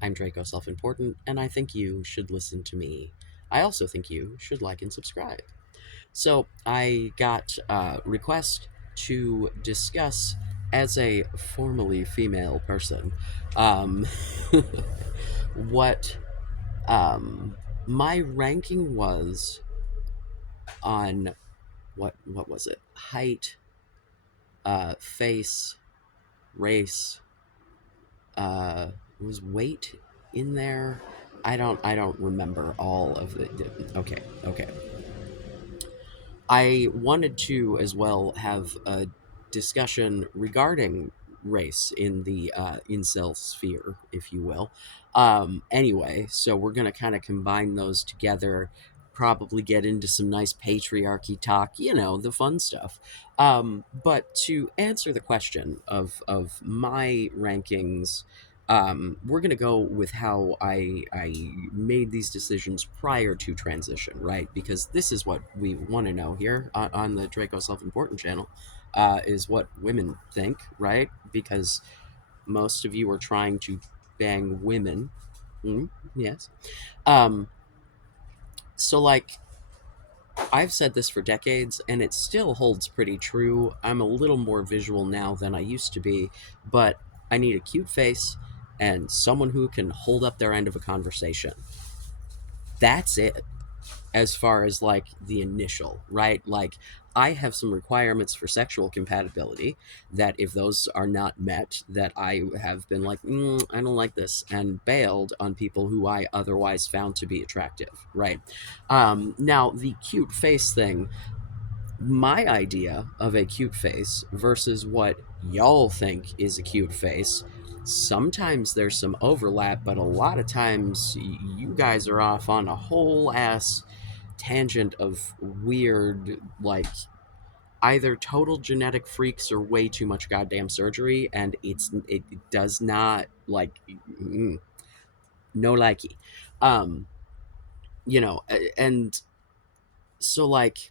I'm Draco Self Important, and I think you should listen to me. I also think you should like and subscribe. So, I got a request to discuss, as a formerly female person, um, what my ranking was on what was it? Height, face, race, uh, was weight in there? I don't remember all of it. Okay. I wanted to as well have a discussion regarding race in the incel sphere, if you will. Anyway, so we're going to kind of combine those together, probably get into some nice patriarchy talk, the fun stuff. But to answer the question of my rankings, we're going to go with how I made these decisions prior to transition, right? Because this is what we want to know here on the Draco Self Important channel, is what women think, right? Because most of you are trying to bang women. Yes. Um, so, like, I've said this for decades, and it still holds pretty true. I'm a little more visual now than I used to be, but I need a cute face and someone who can hold up their end of a conversation. That's it, as far as like the initial, right? Like, I have some requirements for sexual compatibility that if those are not met, that I have been like, I don't like this, and bailed on people who I otherwise found to be attractive, right? Now, the cute face thing, my idea of a cute face versus what y'all think is a cute face, sometimes there's some overlap, but a lot of times you guys are off on a whole ass tangent of weird, like, either total genetic freaks or way too much goddamn surgery, and it does not, like, no likey. um and so, like,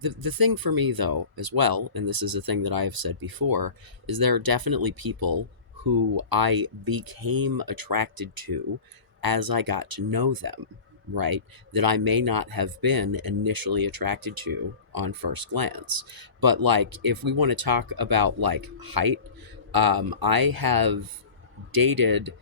the thing for me, though, as well, and this is a thing that I have said before, is there are definitely people who I became attracted to as I got to know them, right? That I may not have been initially attracted to on first glance. But, like, if we want to talk about, like, height, I have dated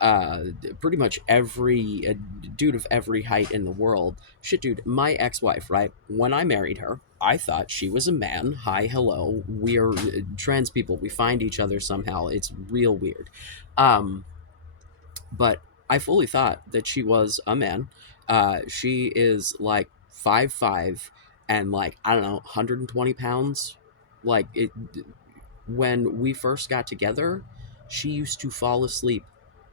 uh pretty much every dude of every height in the world. Shit, dude, my ex-wife, right, when I married her, I thought she was a man. Hi, hello, we're trans people, we find each other somehow, it's real weird. But I fully thought that she was a man. She is like 5'5" and, like, I don't know, 120 pounds. Like, it, when we first got together, she used to fall asleep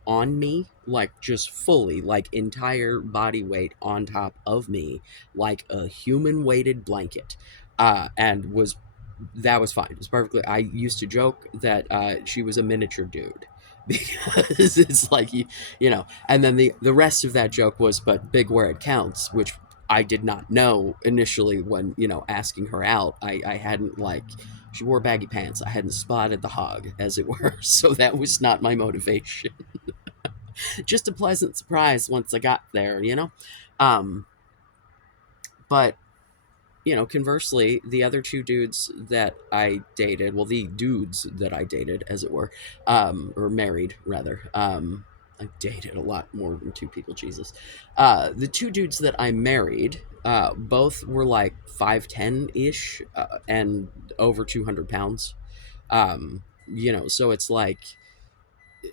on me, like, just fully, like, entire body weight on top of me, like a human weighted blanket. And was That was fine. It was perfectly. I used to joke that she was a miniature dude because it's like, and then the rest of that joke was, but big where it counts, which I did not know initially when, asking her out. I hadn't, like, she wore baggy pants. I hadn't spotted the hog, as it were. So that was not my motivation. Just a pleasant surprise once I got there. Um, but conversely, the other two dudes that I dated, well, the dudes that I dated, as it were, or married rather, I dated a lot more than two people, Jesus. The two dudes that I married, both were like 5'10" ish, and over 200 pounds. So it's like,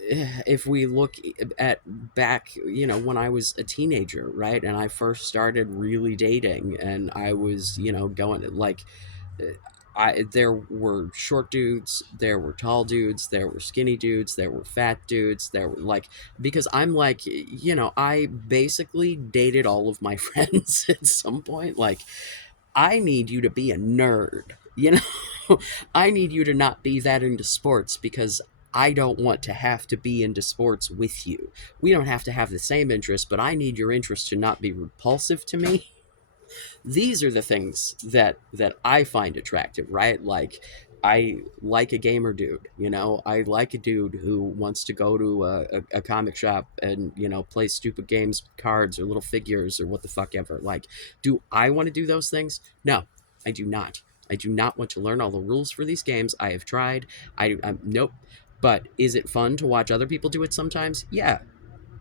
if we look at back, when I was a teenager, right, and I first started really dating, and I was, going, like, there were short dudes, there were tall dudes, there were skinny dudes, there were fat dudes, there were, like, because I'm like, I basically dated all of my friends at some point. Like, I need you to be a nerd, I need you to not be that into sports, because I don't want to have to be into sports with you. We don't have to have the same interests, but I need your interest to not be repulsive to me. These are the things that I find attractive, right? Like, I like a gamer dude, you know. I like a dude who wants to go to a comic shop and, you know, play stupid games, cards or little figures or what the fuck ever. Like, do I want to do those things? No, I do not. I do not want to learn all the rules for these games. I have tried. Nope. But is it fun to watch other people do it sometimes? Yeah.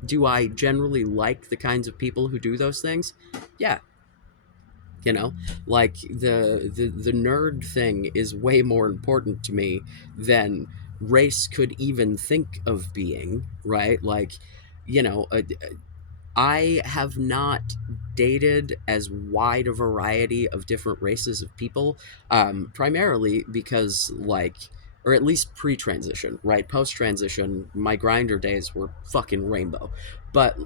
Do I generally like the kinds of people who do those things? Yeah. You know, like the nerd thing is way more important to me than race could even think of being, right? Like, you know, I have not dated as wide a variety of different races of people, primarily because, like, or at least pre-transition, right? Post-transition, my grinder days were fucking rainbow. But,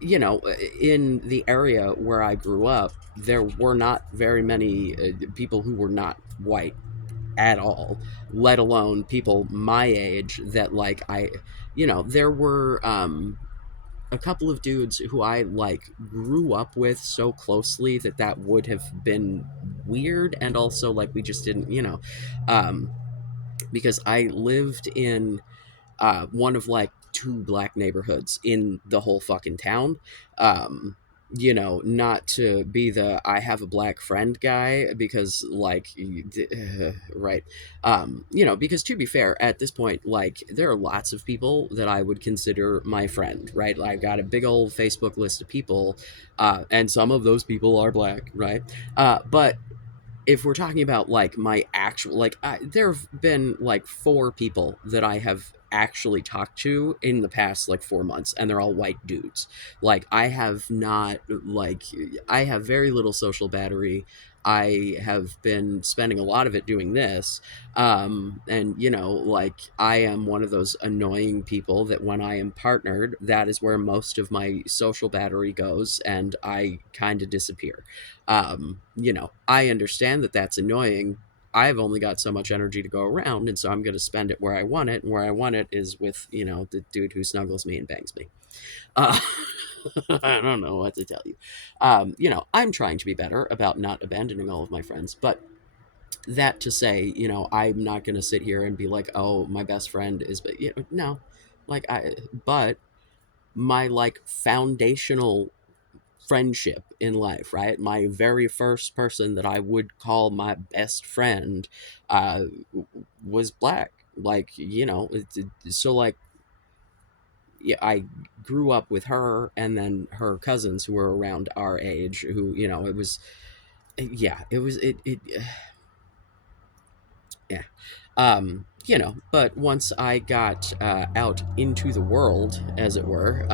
you know, in the area where I grew up, there were not very many people who were not white at all, let alone people my age that, like, you know, there were a couple of dudes who I, like, grew up with so closely that that would have been weird, and also, like, we just didn't, you know, um, because I lived in one of like two black neighborhoods in the whole fucking town. Um, you know, not to be the I have a black friend guy because, like, right. You know, because to be fair, at this point, like, there are lots of people that I would consider my friend, right? I've got a big old Facebook list of people, and some of those people are black, right? But if we're talking about, like, my actual, like, there have been like four people that I have actually talked to in the past like 4 months, and they're all white dudes. Like, I have not, like, I have very little social battery. I have been spending a lot of it doing this, and, you know, like, I am one of those annoying people that when I am partnered, that is where most of my social battery goes, and I kind of disappear. You know, I understand that that's annoying. I've only got so much energy to go around, and so I'm going to spend it where I want it. And where I want it is with, you know, the dude who snuggles me and bangs me. Uh, I don't know what to tell you. You know, I'm trying to be better about not abandoning all of my friends, but that to say, you know, I'm not going to sit here and be like, oh, my best friend is, but, you know, no, like, but my, like, foundational friendship in life, right? My very first person that I would call my best friend uh, was black. Like, you know, so, like, yeah, I grew up with her and then her cousins who were around our age, who, you know, it was, yeah, it was, yeah. You know, but once I got out into the world, as it were,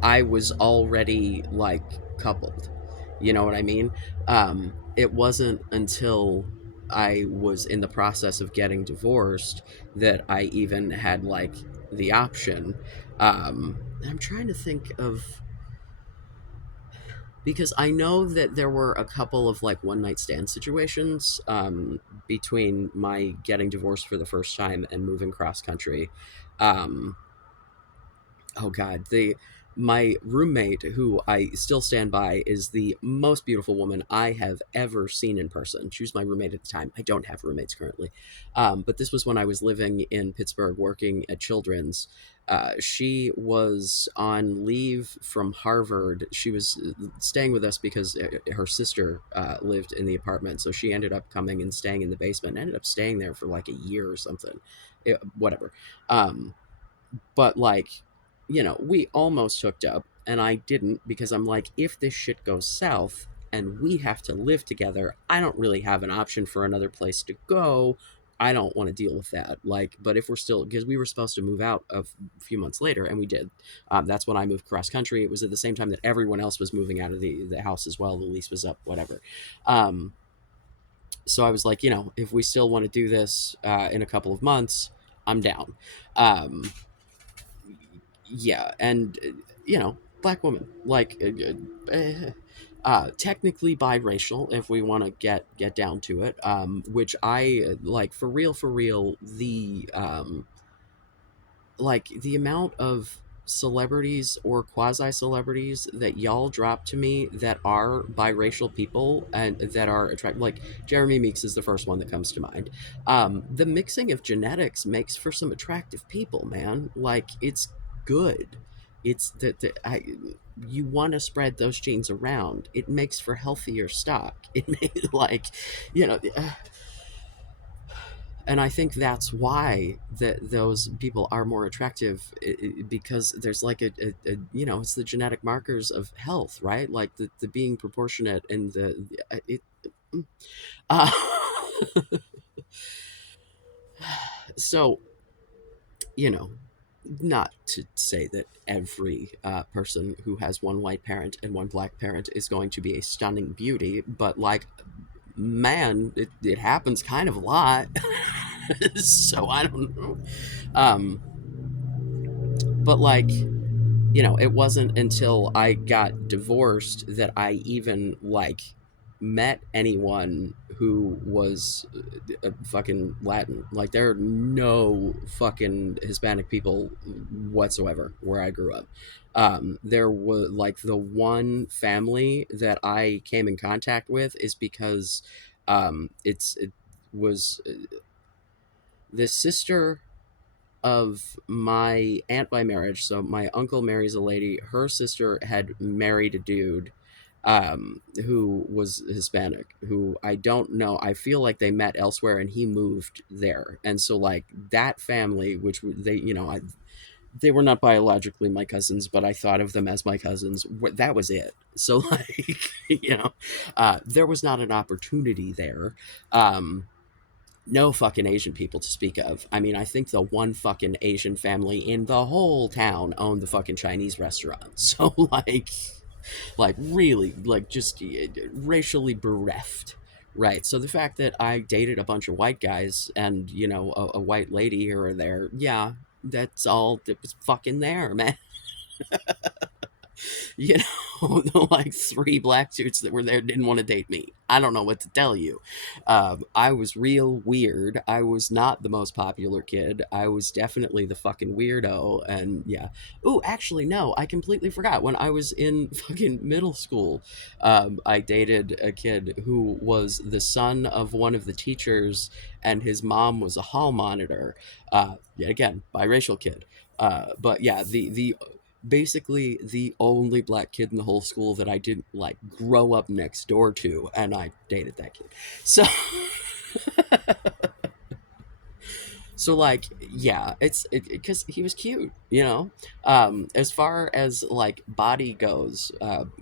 I was already, like, coupled. You know what I mean? It wasn't until I was in the process of getting divorced that I even had, like, the option. I'm trying to think of, because I know that there were a couple of, like, one night stand situations between my getting divorced for the first time and moving cross country. Um, oh god, the my roommate, who I still stand by, is the most beautiful woman I have ever seen in person. She was my roommate at the time. I don't have roommates currently, but this was when I was living in Pittsburgh working at Children's. She was on leave from Harvard. She was staying with us because her sister lived in the apartment, so she ended up coming and staying in the basement. Ended up staying there for like a year or something. Whatever. Um, but, like, you know, we almost hooked up, and I didn't because I'm like, if this shit goes south and we have to live together, I don't really have an option for another place to go. I don't want to deal with that. Like, but if we're still, because we were supposed to move out a few months later, and we did. That's when I moved cross country. It was at the same time that everyone else was moving out of the house as well. The lease was up, whatever. Um, so I was like, you know, if we still want to do this in a couple of months, I'm down. Um, yeah, and you know, black woman, like, technically biracial if we want to get down to it, which I like, for real, the like, the amount of celebrities or quasi celebrities that y'all drop to me that are biracial people and that are attractive, like Jeremy Meeks is the first one that comes to mind. The mixing of genetics makes for some attractive people, man. Like, it's good. It's that you want to spread those genes around. It makes for healthier stock. It makes like, you know, and I think that's why those people are more attractive, because there's like you know, it's the genetic markers of health, right? Like the being proportionate and it uh, so, you know, not to say that every person who has one white parent and one black parent is going to be a stunning beauty, but like, man, it happens kind of a lot. So I don't know. um but like, you know, it wasn't until I got divorced that I even like met anyone who was fucking Latin. Like, there are no fucking Hispanic people whatsoever where I grew up. There was like the one family that I came in contact with is because it was the sister of my aunt by marriage. So my uncle marries a lady. Her sister had married a dude who was Hispanic, who I don't know. I feel like they met elsewhere and he moved there. And so, like, that family, which they, you know, they were not biologically my cousins, but I thought of them as my cousins. That was it. So, like, you know, there was not an opportunity there. No fucking Asian people to speak of. I mean, I think the one fucking Asian family in the whole town owned the fucking Chinese restaurant. So, like really, like, just racially bereft. Right. So the fact that I dated a bunch of white guys and, you know, a white lady here or there, yeah, that's all that was fucking there, man. You know, the like three black dudes that were there didn't want to date me. I don't know what to tell you. I was real weird. I was not the most popular kid. I was definitely the fucking weirdo. And yeah. Oh, actually, no, I completely forgot. When I was in fucking middle school, I dated a kid who was the son of one of the teachers, and his mom was a hall monitor. Yet again, biracial kid. But yeah, the basically the only black kid in the whole school that I didn't like grow up next door to, and I dated that kid. So so like, yeah, it's because he was cute, you know. As far as like body goes,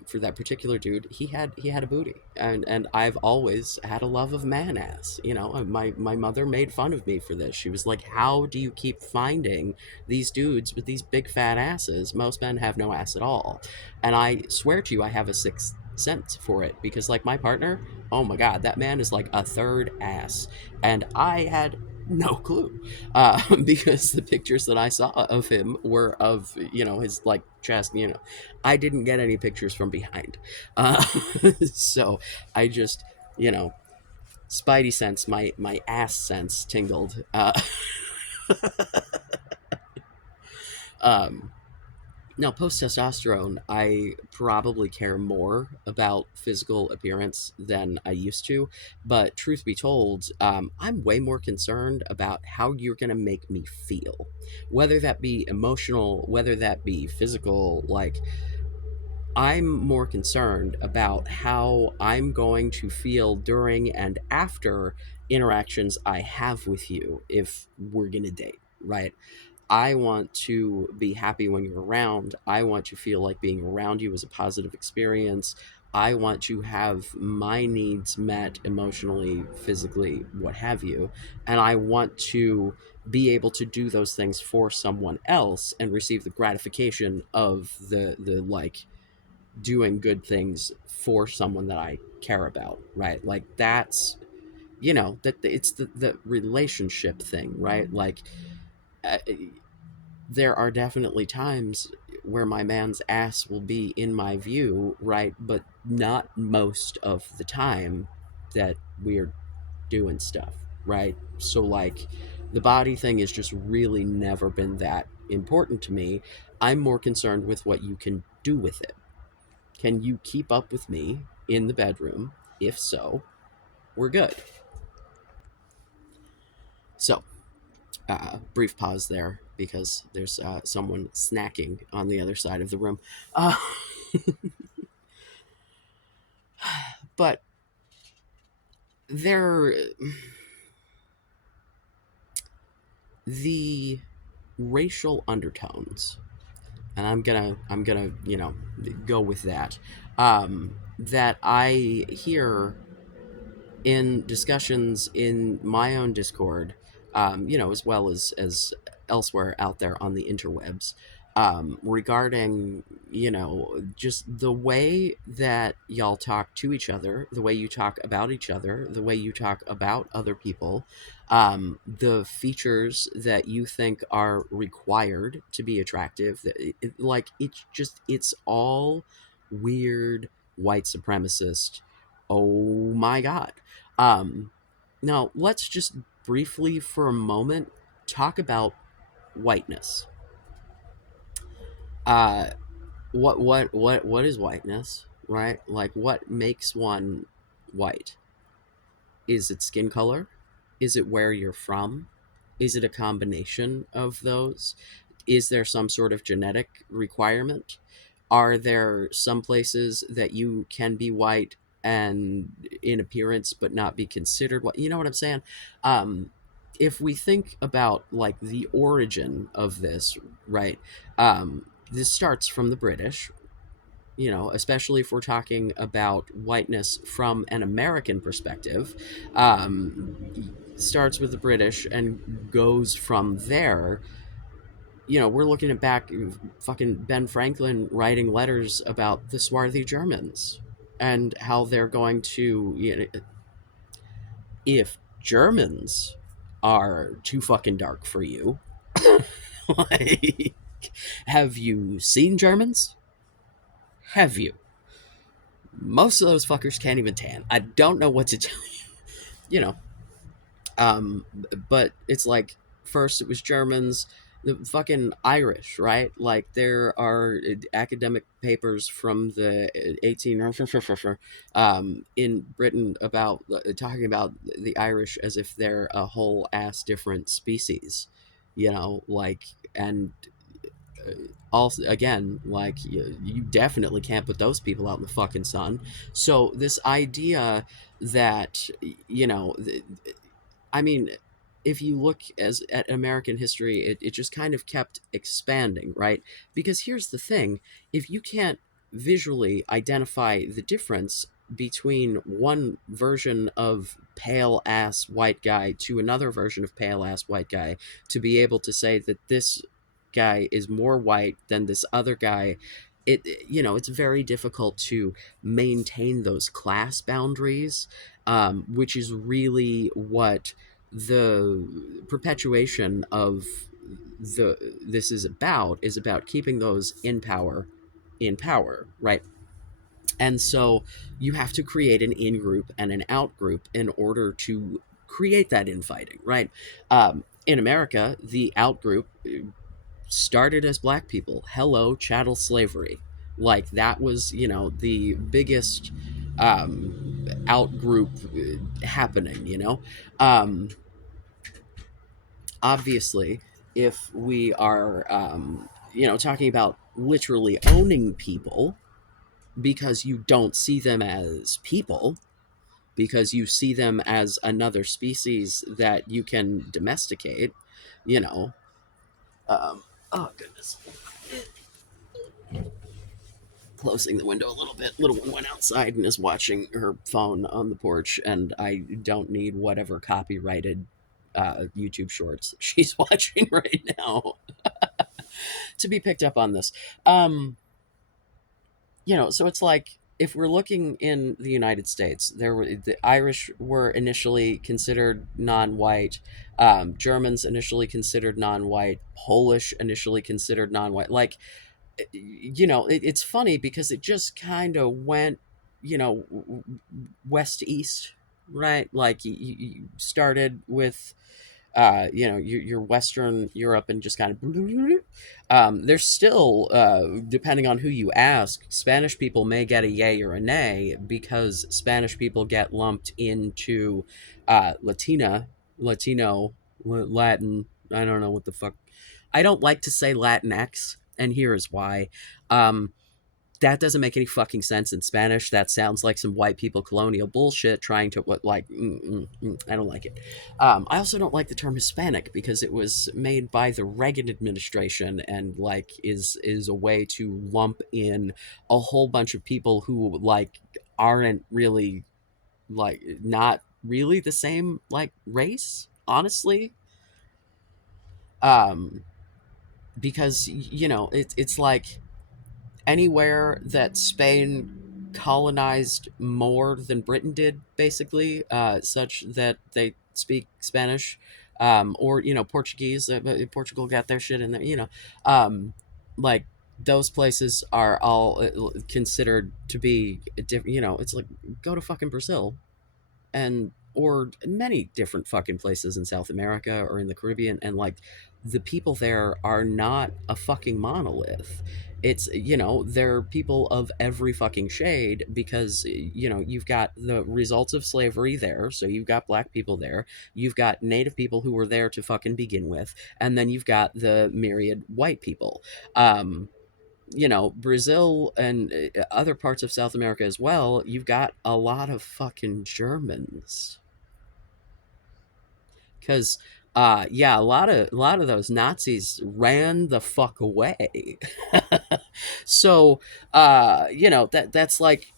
for that particular dude, he had a booty, and I've always had a love of man ass, you know. My mother made fun of me for this. She was like, how do you keep finding these dudes with these big fat asses? Most men have no ass at all. And I swear to you, I have a sixth sense for it, because like my partner, oh my god, that man is like a third ass, and I had no clue. Because the pictures that I saw of him were of, you know, his like chest. You know, I didn't get any pictures from behind. uh, so I just, you know, spidey sense, my ass sense tingled. Um, Now, post testosterone, I probably care more about physical appearance than I used to. But truth be told, I'm way more concerned about how you're going to make me feel. Whether that be emotional, whether that be physical, like, I'm more concerned about how I'm going to feel during and after interactions I have with you if we're going to date, right? I want to be happy when you're around. I want to feel like being around you is a positive experience. I want to have my needs met emotionally, physically, what have you. And I want to be able to do those things for someone else and receive the gratification of the like doing good things for someone that I care about, right? Like, that's, you know, that it's the relationship thing, right? Like, uh, there are definitely times where my man's ass will be in my view, right? But not most of the time that we're doing stuff, right? So, like, the body thing has just really never been that important to me. I'm more concerned with what you can do with it. Can you keep up with me in the bedroom? If so, we're good. So, brief pause there because there's someone snacking on the other side of the room. Uh, but there, the racial undertones, and I'm gonna go with that. That I hear in discussions in my own Discord, as well as elsewhere out there on the interwebs, regarding just the way that y'all talk to each other, the way you talk about each other, the way you talk about other people, the features that you think are required to be attractive. Like it's all weird white supremacist. Oh my god. um, Now, let's just briefly for a moment talk about whiteness. Uh, what is whiteness, right? Like, what makes one white? Is it skin color? Is it where you're from? Is it a combination of those? Is there some sort of genetic requirement? Are there some places that you can be white and in appearance but not be considered white? You know what I'm saying? Um, if we think about like the origin of this, right? This starts from the British, especially if we're talking about whiteness from an American perspective. Starts with the British and goes from there. We're looking at back fucking Ben Franklin writing letters about the swarthy Germans and how they're going to, if Germans are too fucking dark for you, like, have you seen Germans? Have you? Most of those fuckers can't even tan. I don't know what to tell you, Um, but it's like first it was Germans, the fucking Irish, right? Like there are academic papers from the 18 in Britain about talking about the Irish as if they're a whole ass different species, like and also again like you definitely can't put those people out in the fucking sun. So this idea that I mean, if you look as at American history, it just kind of kept expanding, right? Because here's the thing: if you can't visually identify the difference between one version of pale ass white guy to another version of pale ass white guy, to be able to say that this guy is more white than this other guy, it's very difficult to maintain those class boundaries, which is really what the perpetuation of the this is about keeping those in power, right? And so you have to create an in group and an out group in order to create that infighting, right? In America, the out group started as black people. Hello, chattel slavery. Like that was, the biggest out group happening. Um, Obviously, if we are, talking about literally owning people because you don't see them as people, because you see them as another species that you can domesticate, you know. Oh goodness, closing the window a little bit. Little one went outside and is watching her phone on the porch, and I don't need whatever copyrighted YouTube shorts she's watching right now to be picked up on this. So it's like if we're looking in the United States, the Irish were initially considered non-white, Germans initially considered non-white, Polish initially considered non-white. Like, it's funny because it just kind of went, west to east, right? Like you started with your Western Europe and just kind of there's still depending on who you ask, Spanish people may get a yay or a nay because Spanish people get lumped into Latino, Latin. I don't know what the fuck. I don't like to say Latinx, and here is why. Um, that doesn't make any fucking sense in Spanish. That sounds like some white people colonial bullshit trying to what like I don't like it. I also don't like the term Hispanic because it was made by the Reagan administration and like is a way to lump in a whole bunch of people who like aren't really like not really the same like race, honestly. Um, because it's like anywhere that Spain colonized more than Britain did, basically, such that they speak Spanish, or Portuguese. Portugal got their shit in there. Like those places are all considered to be different. It's like go to fucking Brazil and or many different fucking places in South America or in the Caribbean, and like the people there are not a fucking monolith. It's they're people of every fucking shade because you've got the results of slavery there, so you've got black people there, you've got native people who were there to fucking begin with, and then you've got the myriad white people. Brazil and other parts of South America as well, you've got a lot of fucking Germans. Because yeah, a lot of those Nazis ran the fuck away. So that's like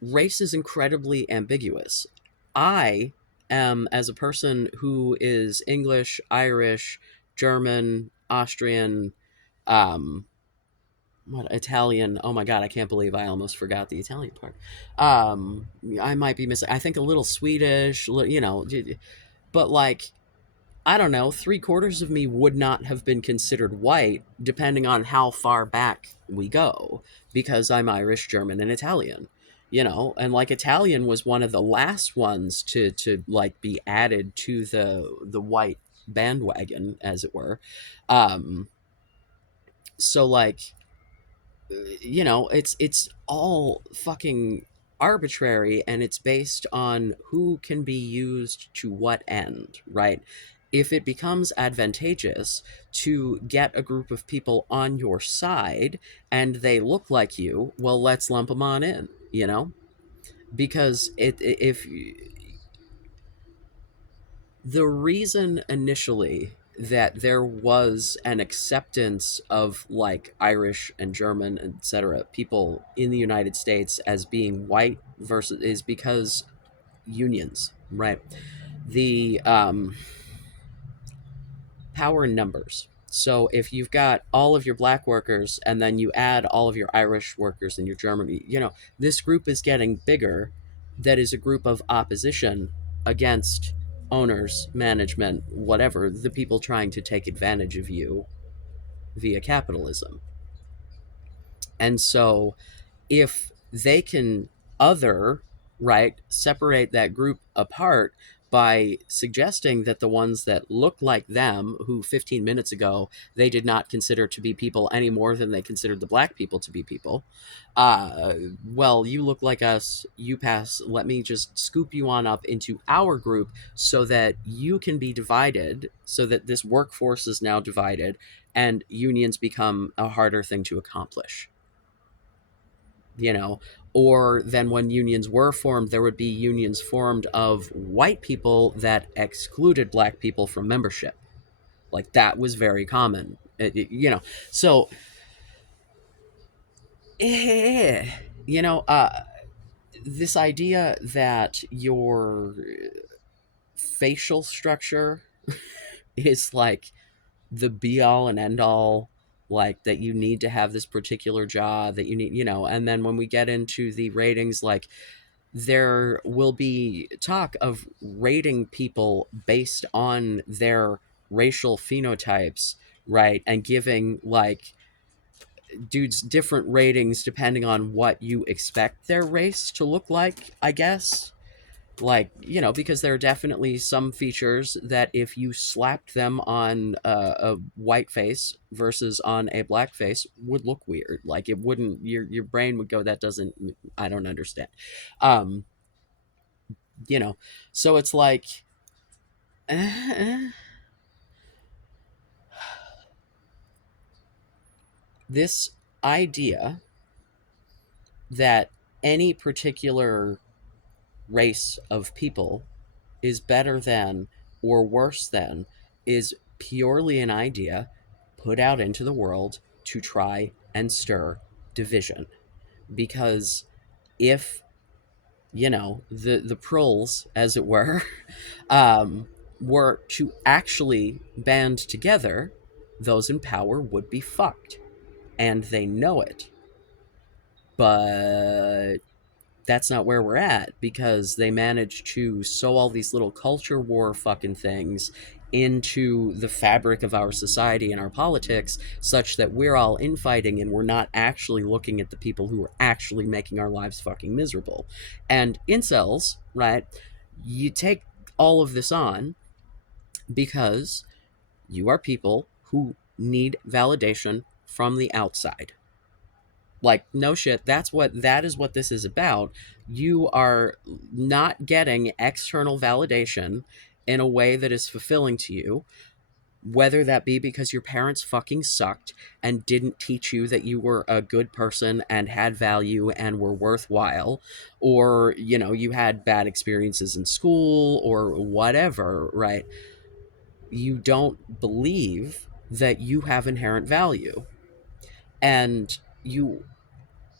race is incredibly ambiguous. I am, as a person who is English, Irish, German, Austrian, um what Italian? Oh my god, I can't believe I almost forgot the Italian part. I might be missing. I think a little Swedish, but like I don't know, three-quarters of me would not have been considered white, depending on how far back we go, because I'm Irish, German, and Italian. And like Italian was one of the last ones to like be added to the white bandwagon, as it were. Um, so like it's all fucking arbitrary, and it's based on who can be used to what end, right? If it becomes advantageous to get a group of people on your side and they look like you, well, let's lump them on in, because if the reason initially that there was an acceptance of like Irish and German, etc., people in the United States as being white versus is because unions, right? The power in numbers. So if you've got all of your black workers and then you add all of your Irish workers and your German, this group is getting bigger. That is a group of opposition against owners, management, whatever, the people trying to take advantage of you via capitalism. And so if they can other right separate that group apart by suggesting that the ones that look like them, who 15 minutes ago they did not consider to be people any more than they considered the black people to be people, well, you look like us, you pass, let me just scoop you on up into our group so that you can be divided, so that this workforce is now divided and unions become a harder thing to accomplish. you know or then when unions were formed, there would be unions formed of white people that excluded black people from membership. Like that was very common. So eh, you know this idea that your facial structure is like the be all and end all, like that you need to have this particular job, that you need, and then when we get into the ratings, like there will be talk of rating people based on their racial phenotypes, right? And giving like dudes different ratings depending on what you expect their race to look like, I guess. Like, because there are definitely some features that if you slapped them on a white face versus on a black face would look weird. Like, it wouldn't, your brain would go, that doesn't, I don't understand. um you know so it's like, this idea that any particular race of people is better than or worse than is purely an idea put out into the world to try and stir division. Because if, the prills, as it were, were to actually band together, those in power would be fucked. And they know it. But that's not where we're at, because they managed to sew all these little culture war fucking things into the fabric of our society and our politics, such that we're all infighting and we're not actually looking at the people who are actually making our lives fucking miserable. And incels, right? You take all of this on because you are people who need validation from the outside. Like, no shit, that is what this is about. You are not getting external validation in a way that is fulfilling to you, whether that be because your parents fucking sucked and didn't teach you that you were a good person and had value and were worthwhile, or you had bad experiences in school or whatever, right? You don't believe that you have inherent value, and you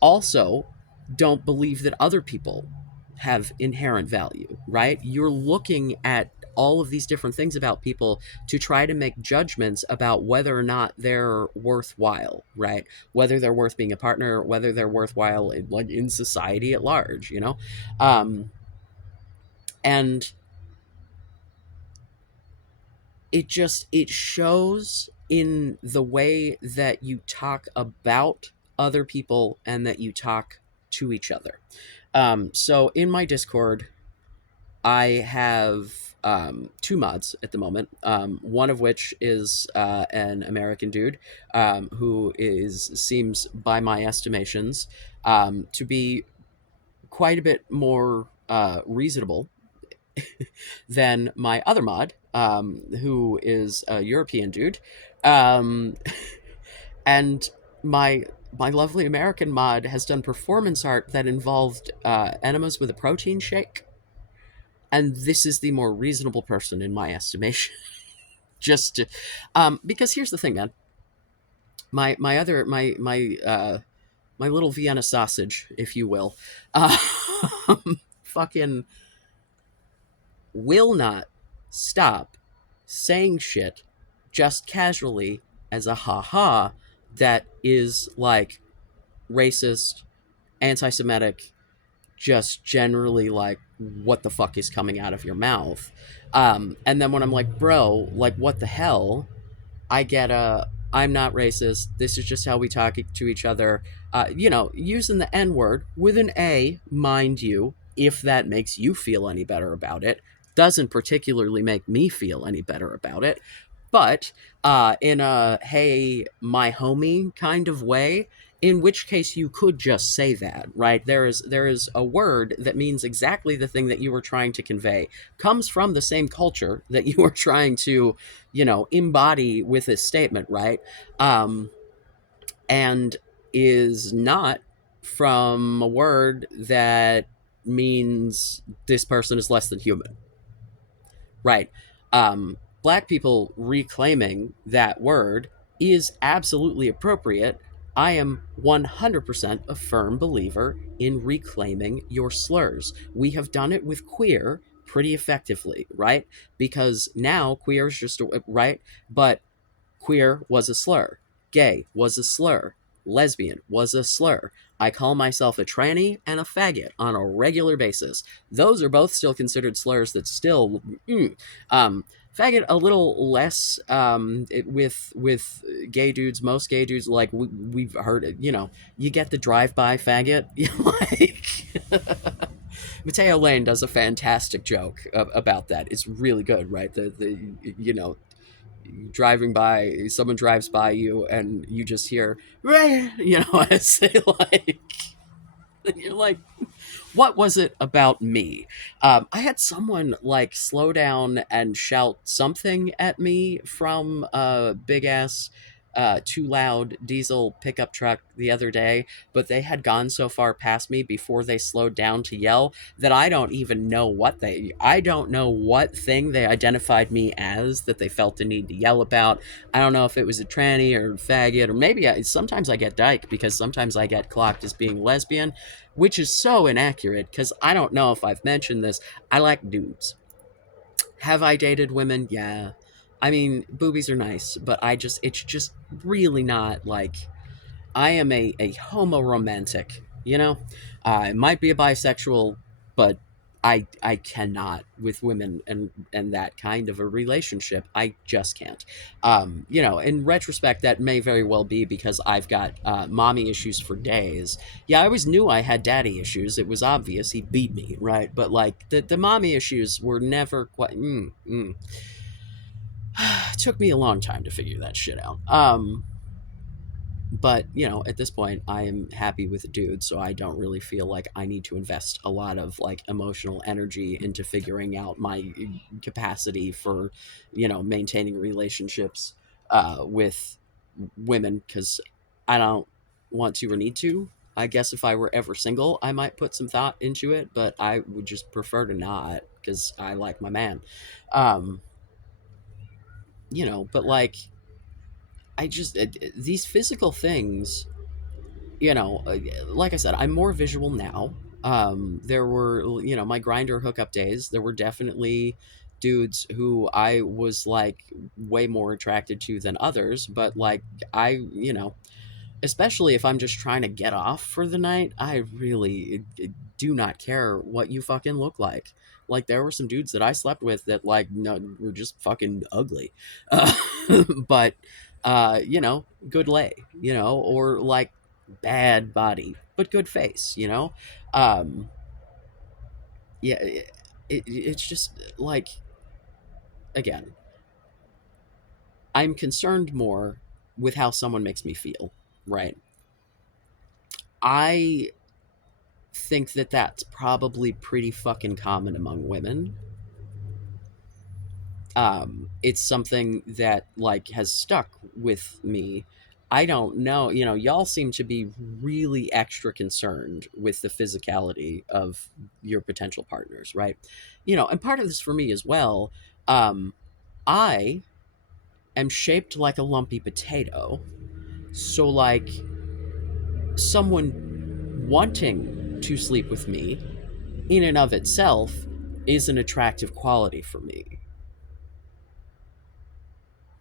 also don't believe that other people have inherent value, right? You're looking at all of these different things about people to try to make judgments about whether or not they're worthwhile, right? Whether they're worth being a partner, whether they're worthwhile in society at large, um and it shows in the way that you talk about other people and that you talk to each other. So in my Discord, I have two mods at the moment. One of which is an American dude, who seems, by my estimations, to be quite a bit more reasonable than my other mod, who is a European dude. Um, and my lovely American mod has done performance art that involved enemas with a protein shake, and this is the more reasonable person in my estimation. Just to, because here's the thing, man. My little Vienna sausage, if you will, uh, fucking will not stop saying shit just casually as a haha that is like racist, anti-Semitic, just generally like, what the fuck is coming out of your mouth? And then when I'm like, bro, like, what the hell? I get I'm not racist. This is just how we talk to each other. Using the N word with an A, mind you, if that makes you feel any better about it, doesn't particularly make me feel any better about it. But in a hey, my homie kind of way, in which case you could just say that, right? There is a word that means exactly the thing that you were trying to convey, comes from the same culture that you were trying to, embody with this statement, right? Um, and is not from a word that means this person is less than human. Right. Black people reclaiming that word is absolutely appropriate. I am 100% a firm believer in reclaiming your slurs. We have done it with queer pretty effectively, right? Because now queer is just right, but queer was a slur, gay was a slur, lesbian was a slur. I call myself a tranny and a faggot on a regular basis. Those are both still considered slurs that still, faggot a little less, with gay dudes. Most gay dudes, like, we've heard it, you get the drive-by faggot. Like, Mateo Lane does a fantastic joke about that. It's really good, right? The you know, driving by, someone drives by you and you just hear, you know, as they like, you're like, what was it about me? I had someone like slow down and shout something at me from a big ass, too loud diesel pickup truck the other day, but they had gone so far past me before they slowed down to yell that I don't know what thing they identified me as that they felt the need to yell about. I don't know if it was a tranny or faggot, or maybe sometimes I get dyke because sometimes I get clocked as being lesbian, which is so inaccurate because I don't know if I've mentioned this. I like dudes. Have I dated women? Yeah. I mean, boobies are nice, but it's just really not like, I am a homo romantic, you know? I might be a bisexual, but I cannot with women and that kind of a relationship. I just can't. You know, in retrospect, that may very well be because I've got mommy issues for days. Yeah, I always knew I had daddy issues. It was obvious. He beat me, right? But like the mommy issues were never quite. It took me a long time to figure that shit out. But you know, at this point I am happy with a dude, so I don't really feel like I need to invest a lot of like emotional energy into figuring out my capacity for, you know, maintaining relationships with women, because I don't want to or need to. I guess if I were ever single I might put some thought into it, but I would just prefer to not because I like my man. um you know, but like, I just these physical things, you know, like I said, I'm more visual now. There were, you know, my grinder hookup days. There were definitely dudes who I was like way more attracted to than others, but like, you know, especially if I'm just trying to get off for the night, I really do not care what you fucking look like. Like, there were some dudes that I slept with that like, no, were just fucking ugly, uh, but you know, good lay, you know, or like bad body but good face, you know. um, yeah, it's just like, again, I'm concerned more with how someone makes me feel, right? I think that that's probably pretty fucking common among women. It's something that like has stuck with me. I don't know, you know, y'all seem to be really extra concerned with the physicality of your potential partners, right? You know, and part of this for me as well. I am shaped like a lumpy potato, so like, someone wanting to sleep with me in and of itself is an attractive quality for me.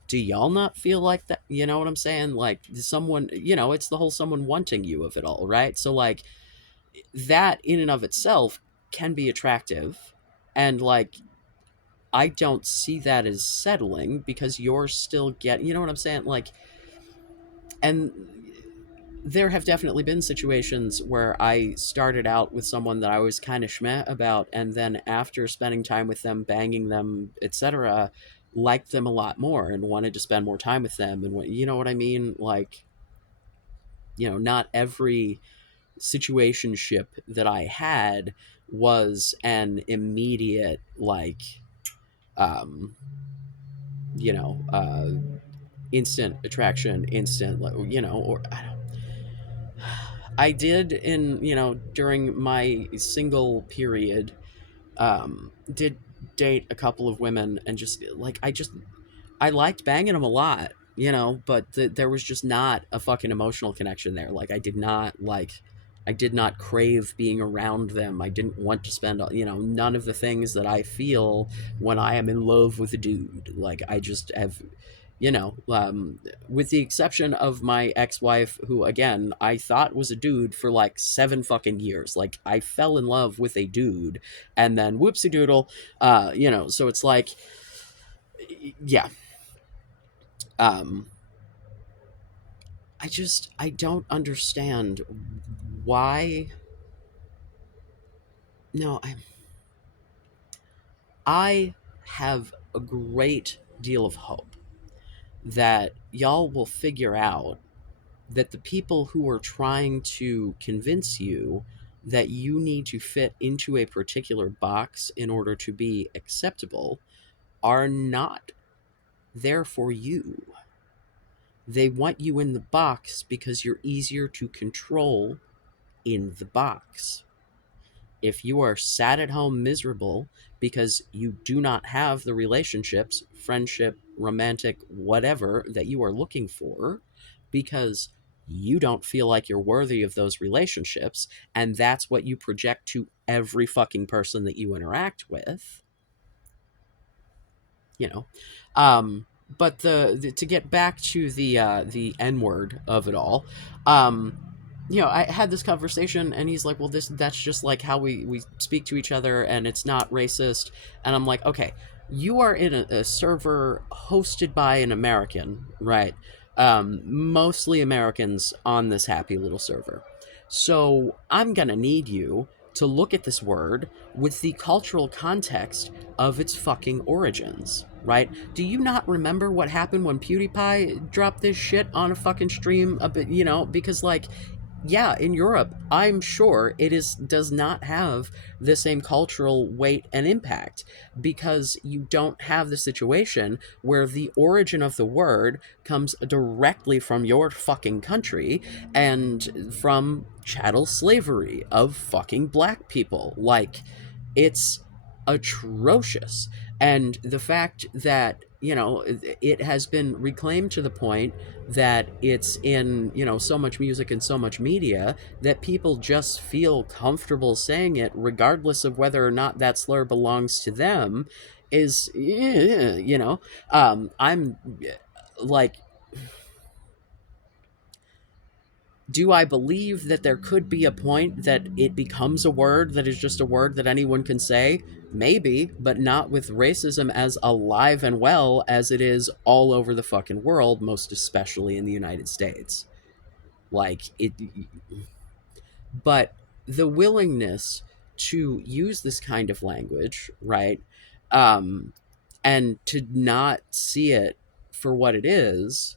Do y'all not feel like that? You know what I'm saying? Like, someone, you know, it's the whole someone wanting you of it all, right? So like, that in and of itself can be attractive, and like, I don't see that as settling because you're still getting, you know what I'm saying? Like, and there have definitely been situations where I started out with someone that I was kind of schmeh about, and then after spending time with them, banging them, etc., liked them a lot more and wanted to spend more time with them. And you know what I mean? Like, you know, not every situationship that I had was an immediate like, um, you know, instant attraction, instant, you know, or I did in, you know, during my single period, did date a couple of women, and just like, I liked banging them a lot, you know, but there was just not a fucking emotional connection there. Like, I did not crave being around them. I didn't want to spend, you know, none of the things that I feel when I am in love with a dude. Like, I just have, you know, with the exception of my ex-wife, who again I thought was a dude for like 7 fucking years. Like, I fell in love with a dude, and then whoopsie doodle, you know. So it's like, yeah, um, I don't understand why no, I have a great deal of hope that y'all will figure out that the people who are trying to convince you that you need to fit into a particular box in order to be acceptable are not there for you. They want you in the box because you're easier to control in the box. If you are sat at home miserable because you do not have the relationships, friendship, romantic, whatever that you are looking for, because you don't feel like you're worthy of those relationships, and that's what you project to every fucking person that you interact with, you know. But to get back to the N word of it all, um, I had this conversation, and he's like, "Well, that's just like how we speak to each other, and it's not racist." And I'm like, "Okay, you are in a server hosted by an American, right? Mostly Americans on this happy little server. So I'm gonna need you to look at this word with the cultural context of its fucking origins, right? Do you not remember what happened when PewDiePie dropped this shit on a fucking stream a bit, because like yeah, in Europe, I'm sure does not have the same cultural weight and impact because you don't have the situation where the origin of the word comes directly from your fucking country and from chattel slavery of fucking black people. Like, it's atrocious. And the fact that, it has been reclaimed to the point that it's in, so much music and so much media that people just feel comfortable saying it regardless of whether or not that slur belongs to them is, I'm like, do I believe that there could be a point that it becomes a word that is just a word that anyone can say? Maybe, but not with racism as alive and well as it is all over the fucking world, most especially in the United States. Like, it. But the willingness to use this kind of language, right? Um, and to not see it for what it is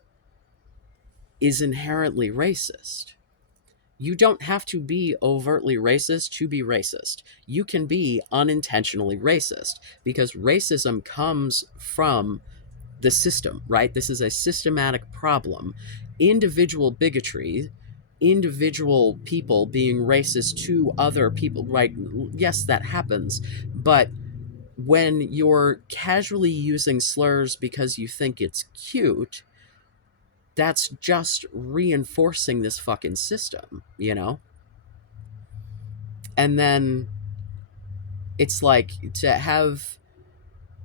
inherently racist. You don't have to be overtly racist to be racist. You can be unintentionally racist because racism comes from the system, right? This is a systematic problem. Individual bigotry, individual people being racist to other people, right? Yes, that happens. But when you're casually using slurs because you think it's cute, that's just reinforcing this fucking system, you know? And then it's like to have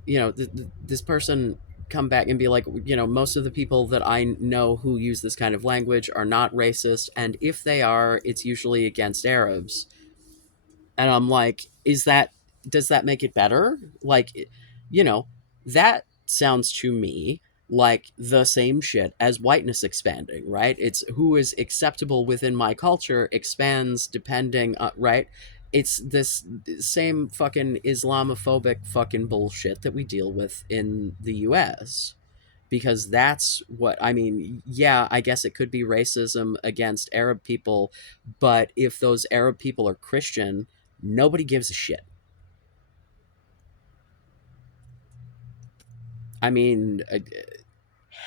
this person come back and be like, most of the people that I know who use this kind of language are not racist, and if they are, it's usually against Arabs. And I'm like, does that make it better? Like, you know, that sounds to me like the same shit as whiteness expanding, right? It's who is acceptable within my culture expands depending, right? It's this same fucking Islamophobic fucking bullshit that we deal with in the US, because that's what I mean. Yeah, I guess it could be racism against Arab people, but if those Arab people are Christian, nobody gives a shit. I mean,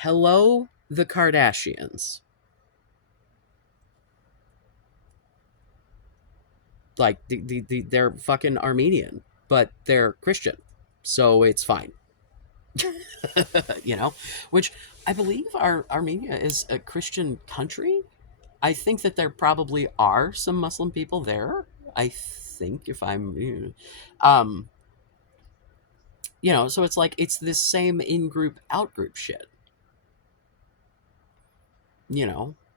hello, the Kardashians. Like, they're fucking Armenian, but they're Christian, so it's fine. you know, which I believe Armenia is a Christian country. I think that there probably are some Muslim people there. I think if I'm, um, so it's like it's this same in-group out-group shit,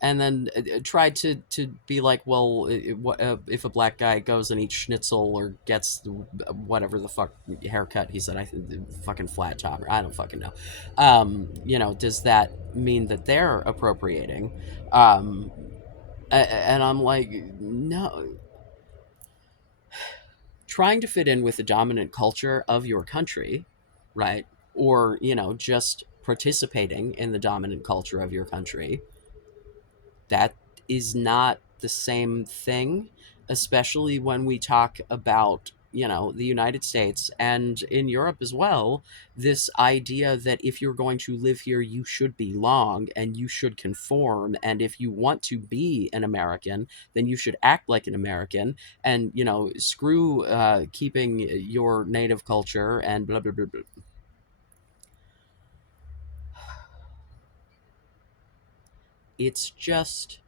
and then tried to be like, well, if a black guy goes and eats schnitzel or gets whatever the fuck haircut he said, fucking flat top, or I don't fucking know, does that mean that they're appropriating? And I'm like, no. trying to fit in with the dominant culture of your country, right? Or, just participating in the dominant culture of your country, that is not the same thing, especially when we talk about, the United States and in Europe as well. This idea that if you're going to live here, you should belong and you should conform. And if you want to be an American, then you should act like an American and, screw keeping your native culture and blah, blah, blah, blah. It's just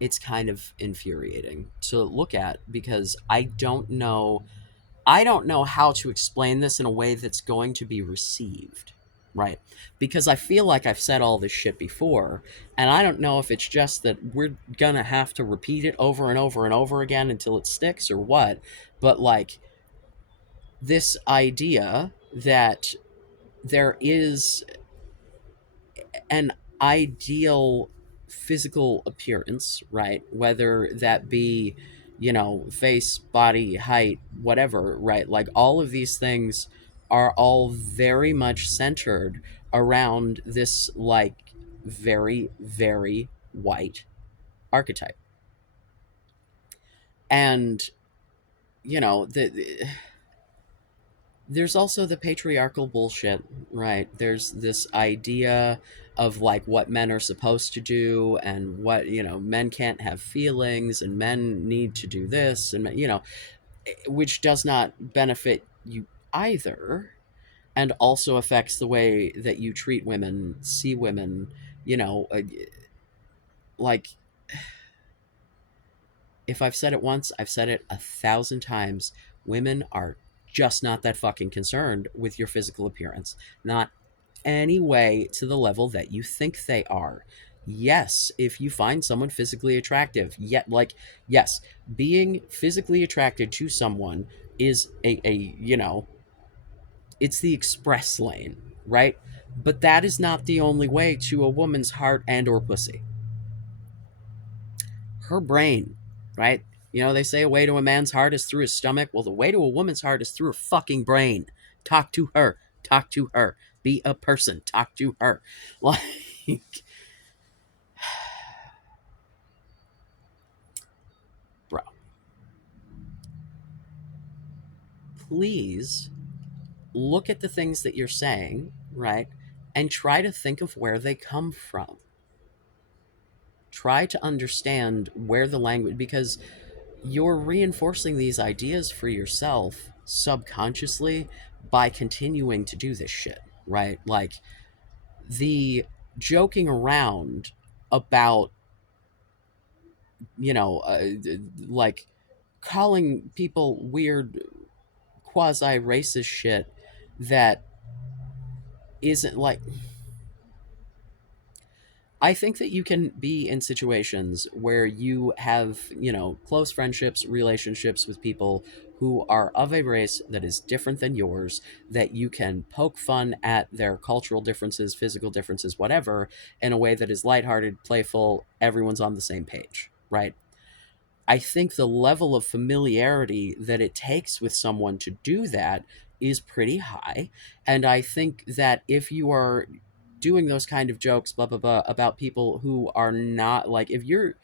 it's kind of infuriating to look at because I don't know how to explain this in a way that's going to be received, right? Because I feel like I've said all this shit before, and I don't know if it's just that we're gonna have to repeat it over and over and over again until it sticks or what, but like this idea that there is an ideal physical appearance, right? Whether that be, face, body, height, whatever, right? Like all of these things are all very much centered around this, like, very, very white archetype. And, there's also the patriarchal bullshit, right? There's this idea of like what men are supposed to do and what, men can't have feelings and men need to do this and, which does not benefit you either, and also affects the way that you treat women, see women, you know, uh, like if I've said it once, I've said it 1,000 times. Women are just not that fucking concerned with your physical appearance. Not any way to the level that you think they are. Yes, if you find someone physically attractive, yet like yes, being physically attracted to someone is a it's the express lane, right? But that is not the only way to a woman's heart and or pussy. Her brain, right? They say a way to a man's heart is through his stomach. Well, the way to a woman's heart is through her fucking brain. Talk to her. Talk to her. Be a person. Talk to her. Like, bro, please look at the things that you're saying, right? And try to think of where they come from. Try to understand where the language, because you're reinforcing these ideas for yourself subconsciously by continuing to do this shit, right? Like the joking around about, like calling people weird quasi racist shit that isn't like I think that you can be in situations where you have, close friendships, relationships with people who are of a race that is different than yours, that you can poke fun at their cultural differences, physical differences, whatever, in a way that is lighthearted, playful, everyone's on the same page, right? I think the level of familiarity that it takes with someone to do that is pretty high. And I think that if you are doing those kind of jokes, blah, blah, blah, about people who are not like, if you're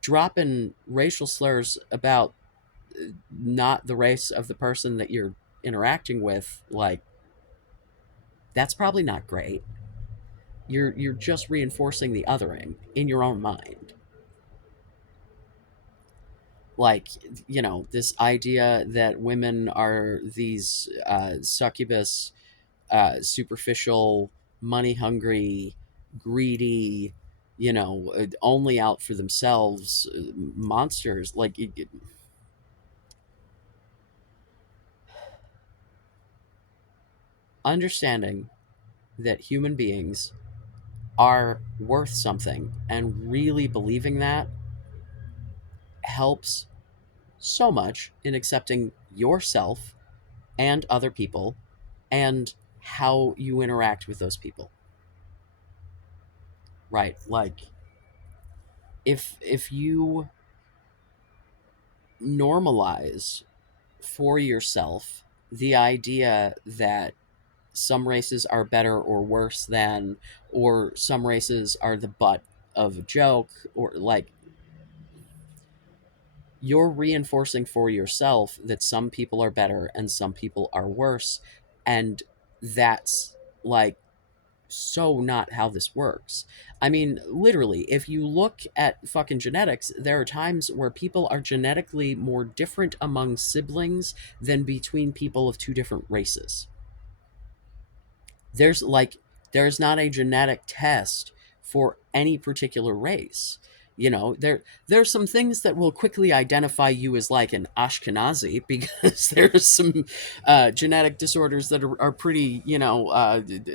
dropping racial slurs about not the race of the person that you're interacting with, like, that's probably not great. You're just reinforcing the othering in your own mind. Like, this idea that women are these succubus, superficial, money hungry, greedy, only out for themselves, monsters. Like, understanding that human beings are worth something and really believing that helps so much in accepting yourself and other people and how you interact with those people, right? Like, if you normalize for yourself the idea that some races are better or worse than, or some races are the butt of a joke, or like you're reinforcing for yourself that some people are better and some people are worse. And that's like so not how this works. I mean, literally, if you look at fucking genetics, there are times where people are genetically more different among siblings than between people of two different races. There's like there's not a genetic test for any particular race. There's some things that will quickly identify you as like an Ashkenazi because there's some genetic disorders that are pretty,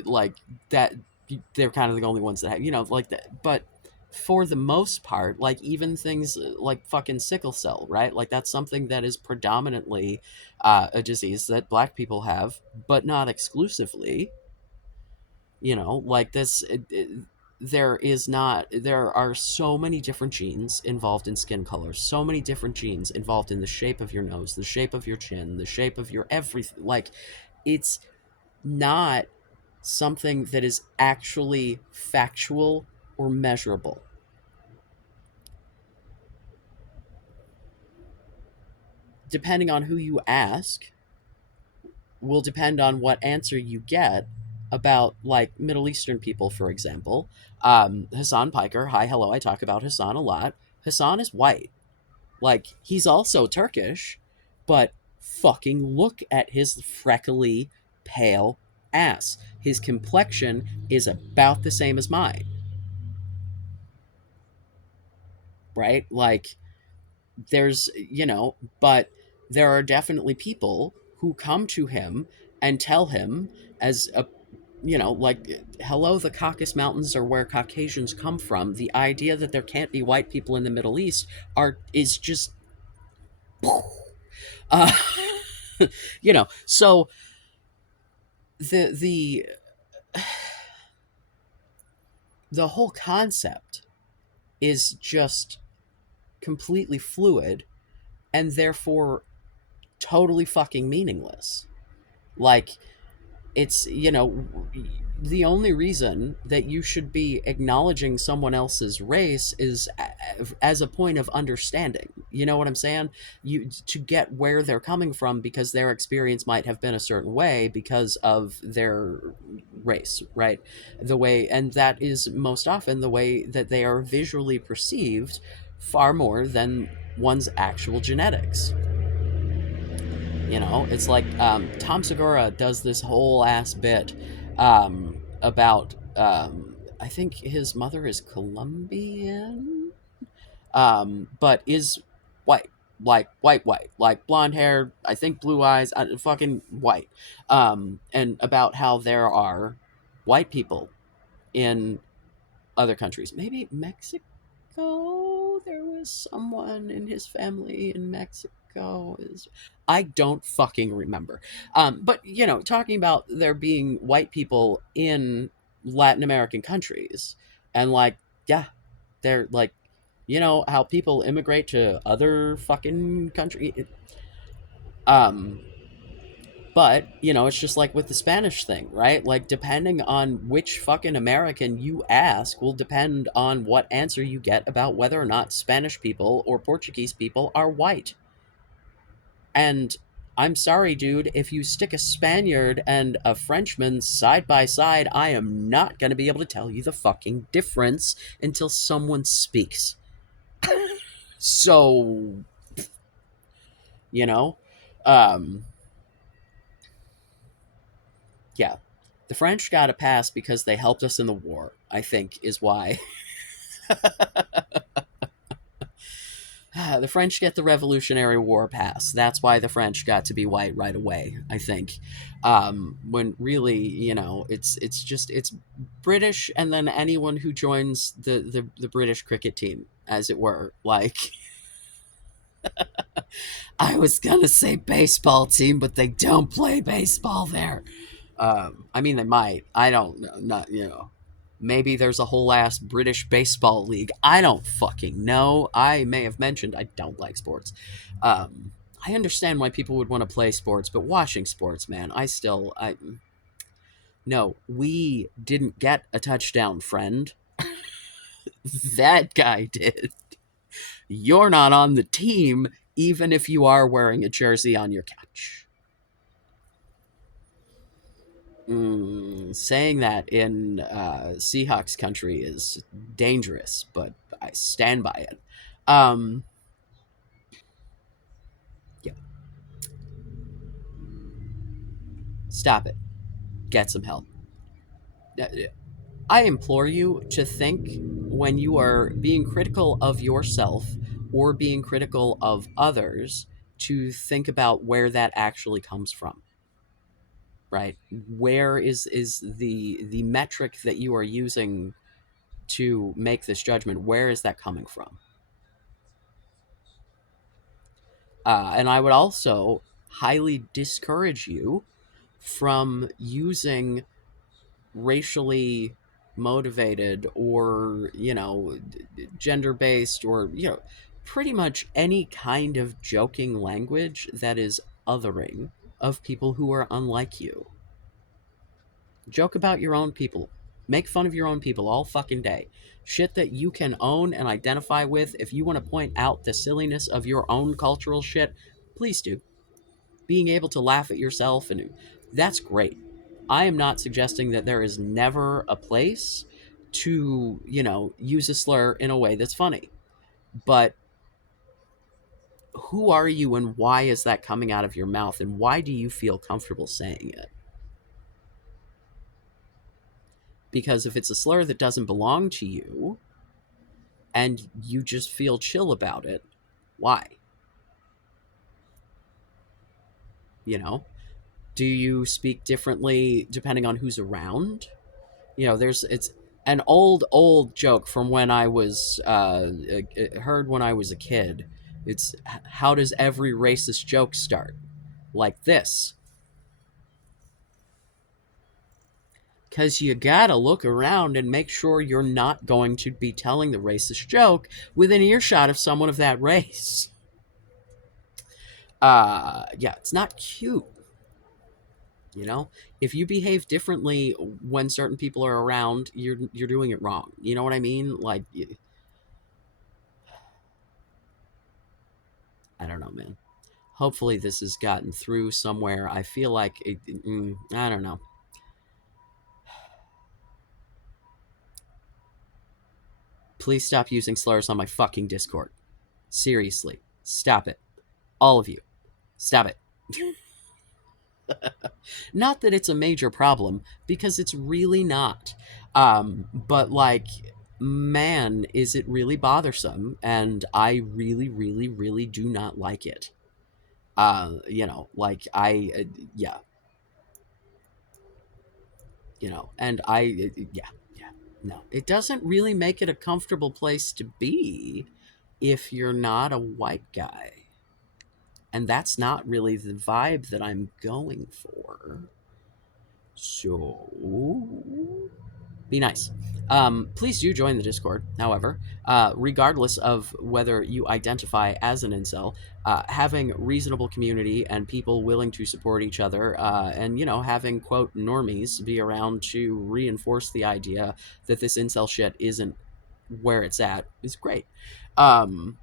like that. They're kind of the only ones that have, like that. But for the most part, like even things like fucking sickle cell, right? Like that's something that is predominantly a disease that black people have, but not exclusively. Like this there is not there are so many different genes involved in skin color, so many different genes involved in the shape of your nose, the shape of your chin, the shape of your everything. Like it's not something that is actually factual or measurable. Depending on who you ask will depend on what answer you get about like Middle Eastern people, for example. Hassan Piker, hi, hello. I talk about Hassan a lot. Hassan is white. Like he's also Turkish, but fucking look at his freckly, pale ass. His complexion is about the same as mine, right? Like but there are definitely people who come to him and tell him as a like, hello, the Caucasus Mountains are where Caucasians come from. The idea that there can't be white people in the Middle East is just, uh, So the the whole concept is just completely fluid and therefore totally fucking meaningless. Like it's the only reason that you should be acknowledging someone else's race is as a point of understanding. You know what I'm saying? You to get where they're coming from because their experience might have been a certain way because of their race, right? The way, and that is most often the way that they are visually perceived far more than one's actual genetics. It's like Tom Segura does this whole ass bit about I think his mother is Colombian, but is white, like white, like blonde hair, I think blue eyes, fucking white, and about how there are white people in other countries, maybe Mexico. There was someone in his family in Mexico. Is I don't fucking remember. But talking about there being white people in Latin American countries, and like, yeah, they're like, how people immigrate to other fucking country. Um, but, it's just like with the Spanish thing, right? Like, depending on which fucking American you ask will depend on what answer you get about whether or not Spanish people or Portuguese people are white. And I'm sorry, dude, if you stick a Spaniard and a Frenchman side by side, I am not going to be able to tell you the fucking difference until someone speaks. So, you know, um, yeah, the French got a pass because they helped us in the war, I think, is why. The French get the Revolutionary War pass. That's why the French got to be white right away, I think. When really, it's just it's British, and then anyone who joins the British cricket team, as it were. Like, I was gonna say baseball team, but they don't play baseball there. I mean, they might. I don't know. Not Maybe there's a whole ass British baseball league. I don't fucking know. I may have mentioned I don't like sports. I understand why people would want to play sports, but watching sports, man, I no, we didn't get a touchdown, friend. That guy did. You're not on the team, even if you are wearing a jersey on your couch. Saying that in Seahawks country is dangerous, but I stand by it. Um, yeah, stop it. Get some help. Uh, I implore you to think when you are being critical of yourself or being critical of others to think about where that actually comes from, right? Where is the metric that you are using to make this judgment? Where is that coming from? And I would also highly discourage you from using racially motivated or, gender based or, pretty much any kind of joking language that is othering of people who are unlike you. Joke about your own people. Make fun of your own people all fucking day. Shit that you can own and identify with. If you want to point out the silliness of your own cultural shit, please do. Being able to laugh at yourself, and that's great. I am not suggesting that there is never a place to, use a slur in a way that's funny. But who are you and why is that coming out of your mouth and why do you feel comfortable saying it? Because if it's a slur that doesn't belong to you and you just feel chill about it, why? You know? Do you speak differently depending on who's around? It's an old joke from when I was heard when I was a kid. It's how does every racist joke start? Like this. Because you gotta look around and make sure you're not going to be telling the racist joke within earshot of someone of that race. Yeah, it's not cute. If you behave differently when certain people are around, you're doing it wrong. You know what I mean? Like, I don't know, man. Hopefully, this has gotten through somewhere. I feel like I don't know. Please stop using slurs on my fucking Discord. Seriously, stop it, all of you. Stop it. Not that it's a major problem, because it's really not. But like, man, is it really bothersome, and I really, really, really do not like it. Like yeah, and yeah, yeah, no, it doesn't really make it a comfortable place to be if you're not a white guy, and that's not really the vibe that I'm going for. So be nice. Please do join the Discord, however, regardless of whether you identify as an incel. Having reasonable community and people willing to support each other, and, having, quote, normies be around to reinforce the idea that this incel shit isn't where it's at is great. Um,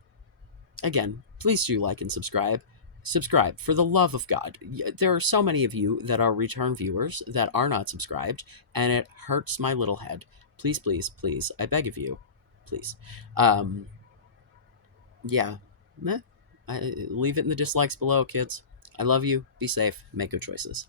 Again, please do like and subscribe. Subscribe, for the love of God. There are so many of you that are return viewers that are not subscribed, and it hurts my little head. Please, please, please, I beg of you, please. Um, yeah, leave it in the dislikes below, kids. I love you. Be safe. Make good choices.